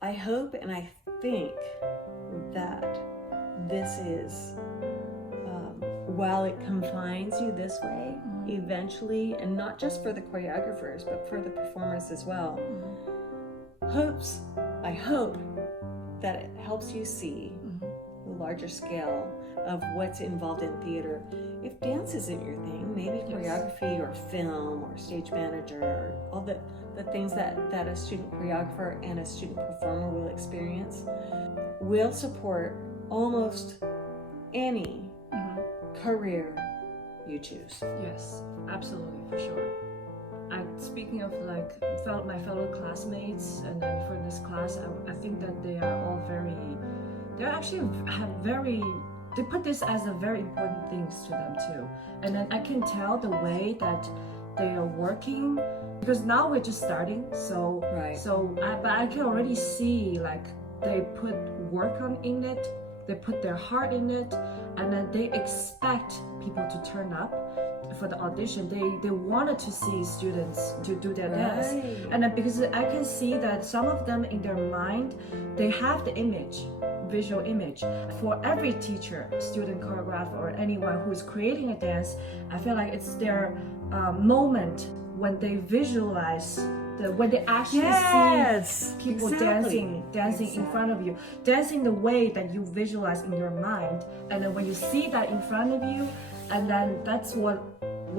I hope and I think that this is, while it confines you this way, eventually, and not just for the choreographers, but for the performers as well, I hope that it helps you see the larger scale of what's involved in theater. If dance isn't your thing, maybe choreography or film or stage manager or all the things that a student choreographer and a student performer will experience will support almost any career you choose. Yes, absolutely, for sure. Speaking of like my fellow classmates, and then for this class, I think that they are all they put this as a very important things to them too. And then I can tell the way that they are working, because now we're just starting. But I can already see like they put work in it, they put their heart in it, and then they expect people to turn up for the audition. They wanted to see students to do their dance, and then because I can see that some of them in their mind, they have the visual image. For every teacher, student, choreographer, or anyone who is creating a dance, I feel like it's their moment when they visualize when they actually see people dancing in front of you, dancing the way that you visualize in your mind, and then when you see that in front of you, and then that's what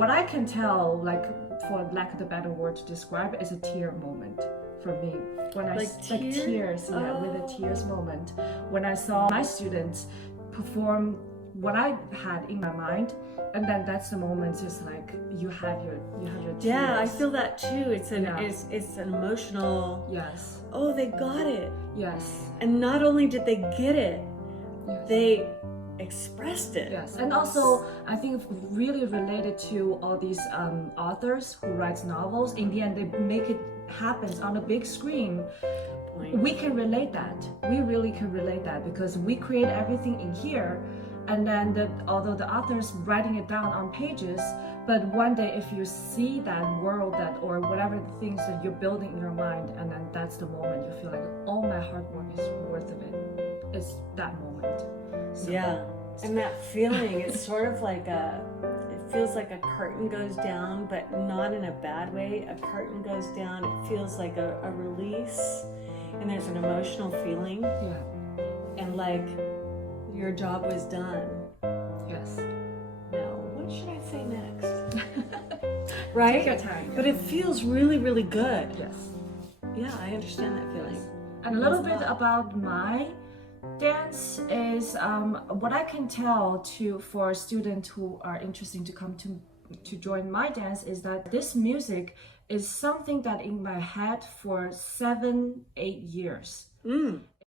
I can tell, like, for lack of a better word to describe it, is a tear moment for me. When I with a tears moment, when I saw my students perform what I had in my mind, and then that's the moment. It's like you have your tears. Yeah, I feel that too. It's an emotional. Yes. Oh, they got it. Yes. And not only did they get it, they expressed it. Yes. And also, I think really related to all these authors who write novels. In the end, they make it happen on a big screen. We can relate that. We really can relate that, because we create everything in here. And then although the author's writing it down on pages, but one day if you see that world, or whatever the things that you're building in your mind, and then that's the moment you feel like all my hard work is worth of it. It's that moment. So, yeah, and that feeling, it's sort of like it feels like a curtain goes down, but not in a bad way. A curtain goes down, it feels like a release, and there's an emotional feeling. Yeah. And like, your job was done. Yes. Now, what should I say next? Right? Take your time. But it feels really, really good. Yes. Yeah, I understand that feeling. And a little bit about my dance is what I can tell for students who are interested to come to join my dance is that this music is something that in my head for 7-8 years.